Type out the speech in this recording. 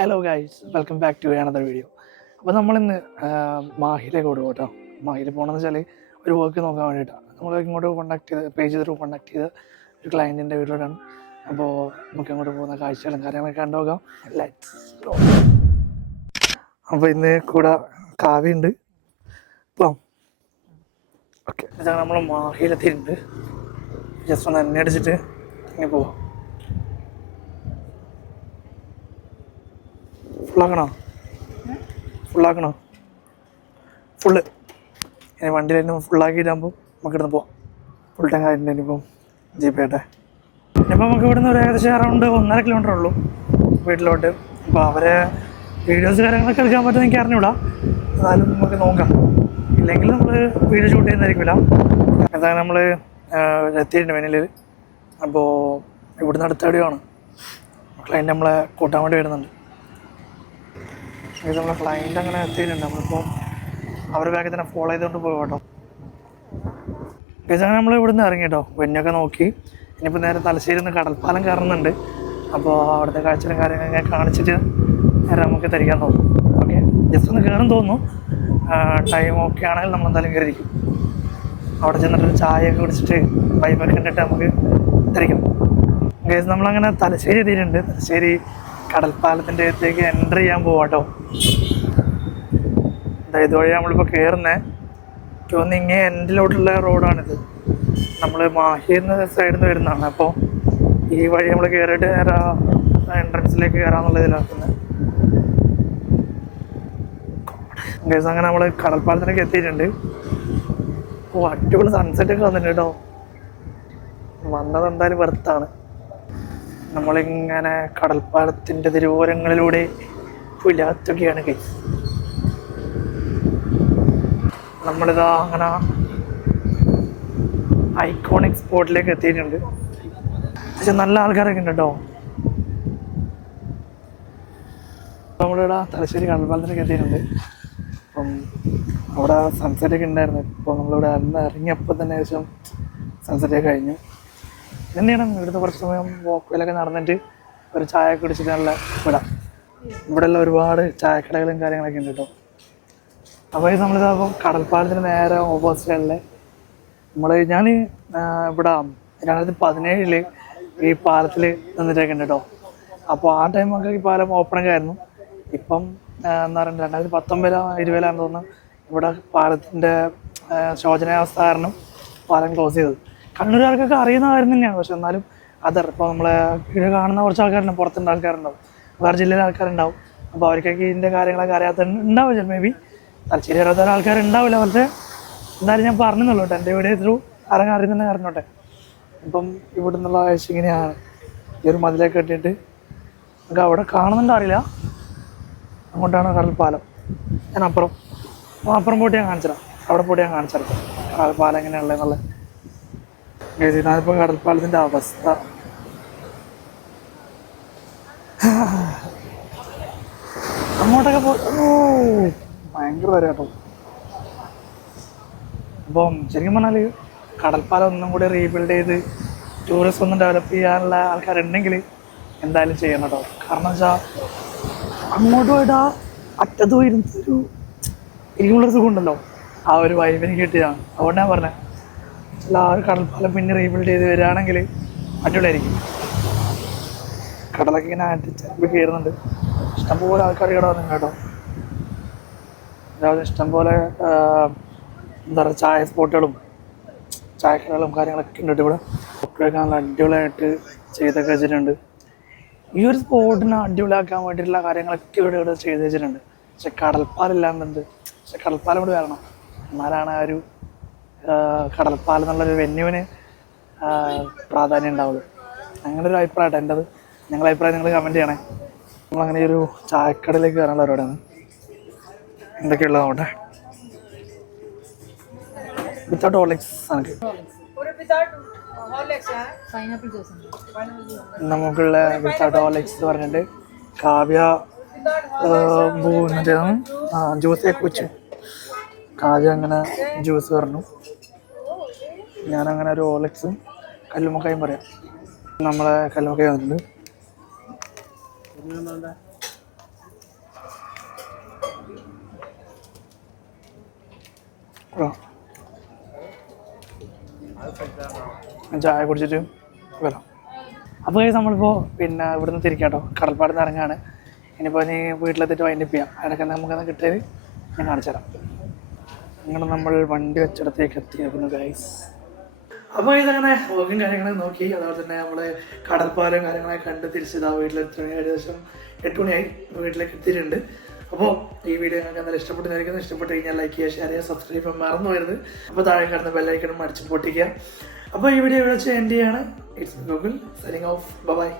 Hello guys, welcome back to another video. അപ്പോൾ നമ്മളിന്ന് മാഹിയിലേക്ക് കൊടുക്കും കേട്ടോ. മാഹിയിൽ പോകണമെന്ന് വെച്ചാൽ ഒരു വർക്ക് നോക്കാൻ വേണ്ടിയിട്ടാണ്. നമ്മൾ ഇങ്ങോട്ട് പേജ് ത്രൂ കോൺടാക്ട് ചെയ്ത ഒരു ക്ലയൻറ്റിൻ്റെ വീട്ടിലോട്ടാണ്. അപ്പോൾ നമുക്ക് ഇങ്ങോട്ട് പോകുന്ന കാഴ്ചകളും കാര്യങ്ങളൊക്കെ കണ്ടു നോക്കാം. Let's go. അപ്പോൾ ഇന്ന് കൂടെ കാവ്യുണ്ട്. പോവാം. ഓക്കെ, ഇതാണ് നമ്മൾ മാഹിയിലെത്തിയിട്ടുണ്ട്. ജസ്റ്റ് ഒന്ന് എണ്ണ അടിച്ചിട്ട് ഇങ്ങനെ പോവാം. ഫുള്ളാക്കണോ? ഫുള്ള് ഇനി വണ്ടിയിൽ തന്നെ ഫുള്ളാക്കിയിട്ടാകുമ്പോൾ നമുക്കിവിടുന്ന് പോവാം. ഫുൾ ടൈം ആയിട്ടുണ്ട്. ഇനിയിപ്പം ജീപ്പായിട്ടെ ഇനിയിപ്പോൾ നമുക്ക് ഇവിടുന്ന് ഒരു ഏകദേശം അറൗണ്ട് 1.5 കിലോമീറ്റർ ഉള്ളൂ വീട്ടിലോട്ട്. അപ്പോൾ അവരെ വീഡിയോസ് കാര്യങ്ങളൊക്കെ എടുക്കാൻ പറ്റുമെന്ന് എനിക്ക് അറിഞ്ഞൂടാ. എന്നാലും നമുക്ക് നോക്കാം. ഇല്ലെങ്കിൽ നമ്മൾ വീഡിയോ ഷൂട്ട് ചെയ്യുന്നതായിരിക്കില്ല. എന്താണ് നമ്മൾ എത്തിയിട്ടുണ്ട് വെനിലിൽ. അപ്പോൾ ഇവിടുന്ന് അടുത്തടിയാണ് ക്ലയൻറ്റ് നമ്മളെ കൂട്ടാൻ വേണ്ടി വരുന്നുണ്ട്. ഇത് നമ്മളെ ക്ലയൻറ്റ് അങ്ങനെ എത്തിയിട്ടുണ്ട്. നമ്മളിപ്പോൾ അവരുടെ ബാക്കിൽ തന്നെ ഫോളോ ചെയ്തുകൊണ്ട് പോകും കേട്ടോ. അങ്ങനെ നമ്മൾ ഇവിടുന്ന് ഇറങ്ങി കേട്ടോ. വെന്നൊക്കെ നോക്കി ഇനിയിപ്പോൾ നേരെ തലശ്ശേരിയിൽ നിന്ന് കടൽപ്പാലം കയറുന്നുണ്ട്. അപ്പോൾ അവിടുത്തെ കാഴ്ചകളും കാര്യങ്ങളൊക്കെ കാണിച്ചിട്ട് നേരെ നമുക്ക് തിരിക്കാൻ തോന്നും. ഓക്കെ, ജസ്റ്റ് ഒന്ന് കയറും തോന്നുന്നു. ടൈം ഓക്കെ ആണെങ്കിൽ നമ്മൾ എന്തായാലും കയറിയിരിക്കും. അവിടെ ചെന്നിട്ടൊരു ചായയൊക്കെ കുടിച്ചിട്ട് വൈബൊക്കെ കണ്ടിട്ട് നമുക്ക് തിരിക്കണം. ഗൈസ്, നമ്മളങ്ങനെ തലശ്ശേരി എത്തിയിട്ടുണ്ട്. തലശ്ശേരി കടൽപ്പാലത്തിൻ്റെ അടുത്തേക്ക് എൻ്റർ ചെയ്യാൻ പോവാം കേട്ടോ. ഇതുവഴി നമ്മളിപ്പോൾ കയറുന്നത് തോന്നി ഇങ്ങനെ എൻഡിലോട്ടുള്ള റോഡാണിത്. നമ്മൾ മാഹിന്ന് സൈഡിൽ നിന്ന് വരുന്നതാണ്. അപ്പോൾ ഈ വഴി നമ്മൾ കയറിയിട്ട് നേരെ എൻട്രൻസിലേക്ക് കയറാമെന്നുള്ള ഇതിലാക്കുന്നത്. ഗൈസ്, അങ്ങനെ നമ്മൾ കടൽപ്പാലത്തിലേക്ക് എത്തിയിട്ടുണ്ട്. ഓ, അടിപൊളി സൺസെറ്റൊക്കെ വന്നിട്ടുണ്ട് കേട്ടോ. വന്നത് എന്തായാലും വെറുത്താണ്. നമ്മളിങ്ങനെ കടൽപ്പാലത്തിൻ്റെ തിരുവോരങ്ങളിലൂടെ പുലാത്തൊക്കെയാണ് ഗൈസ്. നമ്മളിതാ അങ്ങനെ ഐക്കോണിക് സ്പോട്ടിലേക്ക് എത്തിയിട്ടുണ്ട്. പക്ഷെ നല്ല ആൾക്കാരൊക്കെ ഉണ്ട് കേട്ടോ. നമ്മളിവിടെ തലശ്ശേരി കടൽപ്പാലത്തിലേക്ക് എത്തിയിട്ടുണ്ട്. അപ്പം അവിടെ സൺസെറ്റൊക്കെ ഉണ്ടായിരുന്നു. ഇപ്പോൾ നമ്മളിവിടെ ഇറങ്ങിയപ്പോൾ തന്നെ ഏകദേശം സൺസെറ്റൊക്കെ കഴിഞ്ഞു. തന്നെയാണ് ഇവിടുത്തെ കുറച്ച് സമയം വോക്കിലൊക്കെ നടന്നിട്ട് ഒരു ചായ കുടിച്ചിട്ട് നല്ല ഇവിടെയുള്ള ഒരുപാട് ചായക്കടകളും കാര്യങ്ങളൊക്കെ ഉണ്ട് കേട്ടോ. അപ്പോൾ നമ്മളിതാകുമ്പോൾ കടൽപ്പാലത്തിന് നേരെ ഓപ്പോസിറ്റുള്ള ഞാൻ ഇവിടെ 2017 ഈ പാലത്തിൽ നിന്നിട്ടൊക്കെ ഉണ്ട് കേട്ടോ. അപ്പോൾ ആ ടൈമൊക്കെ ഈ പാലം ഓപ്പണൊക്കെ ആയിരുന്നു. ഇപ്പം എന്താ പറയുക 2019-20 തോന്നുന്നു ഇവിടെ പാലത്തിൻ്റെ ശോചനാവസ്ഥ കാരണം പാലം ക്ലോസ് ചെയ്തത്. കണ്ണൂരുകാർക്കൊക്കെ അറിയുന്ന കാര്യം തന്നെയാണ്. പക്ഷെ എന്നാലും ഇപ്പോൾ നമ്മളെ ഇവിടെ കാണുന്ന കുറച്ച് ആൾക്കാരുണ്ടാവും, പുറത്തുള്ള ആൾക്കാരുണ്ടാവും, വേറെ ജില്ലയിലെ ആൾക്കാരുണ്ടാവും. അപ്പോൾ അവർക്കൊക്കെ ഇതിൻ്റെ കാര്യങ്ങളൊക്കെ അറിയാത്ത ഉണ്ടാവും. ചില മേ ബി തലശ്ശേരി അറിയാത്ത ആൾക്കാരുണ്ടാവില്ല. പക്ഷേ എന്തായാലും ഞാൻ പറഞ്ഞെന്നുള്ളൂ കേട്ടോ. എൻ്റെ വീഡിയോ ത്രൂ ആരെങ്കിലും അറിയുന്ന അറിഞ്ഞോട്ടെ. ഇപ്പം ഇവിടെ നിന്നുള്ള കാഴ്ച ഇങ്ങനെയാണ്. ഈ ഒരു മതിലേക്ക് കെട്ടിയിട്ട് നമുക്ക് അവിടെ കാണുന്നുണ്ടോ അറിയില്ല. അങ്ങോട്ടാണ് കടൽപ്പാലം. ഞാൻ അപ്പുറം പോയിട്ട് ഞാൻ കാണിച്ചുതരാം. അവിടെ പോയിട്ട് ഞാൻ കാണിച്ചിരാം കടൽപ്പാലം എങ്ങനെയുള്ളതെന്നുള്ള. ഇതിനകത്തിപ്പോൾ കടൽപ്പാലത്തിൻ്റെ അവസ്ഥ അങ്ങോട്ടൊക്കെ ഭയങ്കര വരെ കേട്ടോ. അപ്പം ശരിക്കും പറഞ്ഞാൽ കടൽപ്പാലം ഒന്നും കൂടി റീബിൽഡ് ചെയ്ത് ടൂറിസം ഒന്നും ഡെവലപ്പ് ചെയ്യാനുള്ള ആൾക്കാരുണ്ടെങ്കിൽ എന്തായാലും ചെയ്യണം കേട്ടോ. കാരണം വെച്ചാൽ അങ്ങോട്ട് പോയിട്ട് ആ അറ്റത്ത് പോയിരുന്നൊരു ഇരിക്കുള്ളൊരു സുഖമുണ്ടല്ലോ, ആ ഒരു വൈബിന് കിട്ടിയതാണ്. അതുകൊണ്ട് ഞാൻ പറഞ്ഞത് ആ ഒരു കടൽപ്പാലം പിന്നെ റീബിൽഡ് ചെയ്ത് വരികയാണെങ്കിൽ അടിപൊളിയായിരിക്കും. കടലൊക്കെ ഇങ്ങനെ ചിലപ്പോൾ കയറുന്നുണ്ട്. ഇഷ്ടംപോലെ ആൾക്കാർ ഇവിടെ വന്നിട്ടുണ്ട് കേട്ടോ. അതായത് ഇഷ്ടംപോലെ എന്താ പറയുക ചായ സ്പോട്ടുകളും ചായക്കടകളും കാര്യങ്ങളൊക്കെ ഉണ്ട് ഇവിടെ. ഫോട്ടോയൊക്കെ നല്ല അടിപൊളിയായിട്ട് ചെയ്തൊക്കെ വെച്ചിട്ടുണ്ട്. ഈ ഒരു സ്പോട്ടിനെ അടിപൊളിയാക്കാൻ വേണ്ടിയിട്ടുള്ള കാര്യങ്ങളൊക്കെ ഇവിടെ ചെയ്ത് വെച്ചിട്ടുണ്ട്. പക്ഷെ കടൽപ്പാലം ഇല്ലാണ്ടുണ്ട്. പക്ഷെ കടൽപ്പാലം ഇവിടെ വരണം, എന്നാലാണ് ആ ഒരു കടൽപ്പാലം എന്നുള്ളൊരു വെന്യൂവിന് പ്രാധാന്യം ഉണ്ടാവുള്ളൂ. അങ്ങനെ ഒരു അഭിപ്രായമായിട്ട് എൻ്റെത്. നിങ്ങളുടെ അഭിപ്രായം നിങ്ങൾ കമൻറ്റ് ചെയ്യണേ. നമ്മളങ്ങനെ ഒരു ചായക്കടയിലേക്ക് വരാനുള്ള പരിപാടിയാണ്. എന്തൊക്കെയുള്ളത് നോട്ടെ. വിത്തൗട്ട് ഹോർലിക്സ് ആണ് നമുക്കുള്ള. വിത്തൗട്ട് ഹോർലിക്സ് എന്ന് പറഞ്ഞിട്ട് കാവ്യ ജ്യൂസൊക്കെ വെച്ചു. കാവ്യ അങ്ങനെ ജ്യൂസ് പറഞ്ഞു. ഞാനങ്ങനെ ഒരു ഹോർലിക്സും കല്ലുമ്മക്കായും പറയാം. നമ്മളെ കല്ലുമ്മക്കായ വന്നിട്ടുണ്ട്. ചായ കുടിച്ചിട്ട് വരാം. അപ്പോൾ നമ്മളിപ്പോൾ പിന്നെ ഇവിടുന്ന് തിരിക്കാട്ടോ, കടൽപ്പാട് നിന്ന് ഇറങ്ങാണ്. ഇനിയിപ്പോൾ നീ വീട്ടിലെത്തിയിട്ട് വൈൻഡപ്പ് ചെയ്യാം. അതൊക്കെ നമുക്കത് കിട്ടിയത് ഞാൻ കാണിച്ചു തരാം. അങ്ങനെ നമ്മൾ വണ്ടി വെച്ചിടത്തേക്ക് എത്തിയായിരുന്നു ഗൈസ്. അപ്പോൾ ഇതങ്ങനെ വർക്കും കാര്യങ്ങളൊക്കെ നോക്കി, അതുപോലെ തന്നെ നമ്മൾ കടൽപ്പാലം കാര്യങ്ങളൊക്കെ കണ്ട് തിരിച്ചതാ വീട്ടിലെത്തി. ഏകദേശം 8 മണിയായി, വീട്ടിലേക്ക് എത്തിയിട്ടുണ്ട്. അപ്പോൾ ഈ വീഡിയോ നിങ്ങൾക്ക് എന്തായാലും ഇഷ്ടപ്പെട്ടിരിക്കുന്നു. ഇഷ്ടപ്പെട്ട് കഴിഞ്ഞാൽ ലൈക്ക് ചെയ്യുക, ഷെയർ ചെയ്യുക, സബ്സ്ക്രൈബ് ചെയ്യാൻ മറന്നു വരുന്നത്. അപ്പോൾ താഴെ കിടന്ന ബെല്ലൈക്കണും അടിച്ച് പൊട്ടിക്കുക. അപ്പോൾ ഈ വീഡിയോ ഇവിടെ വെച്ച് എൻഡ് ചെയ്യാണ്. It's Google signing off. By.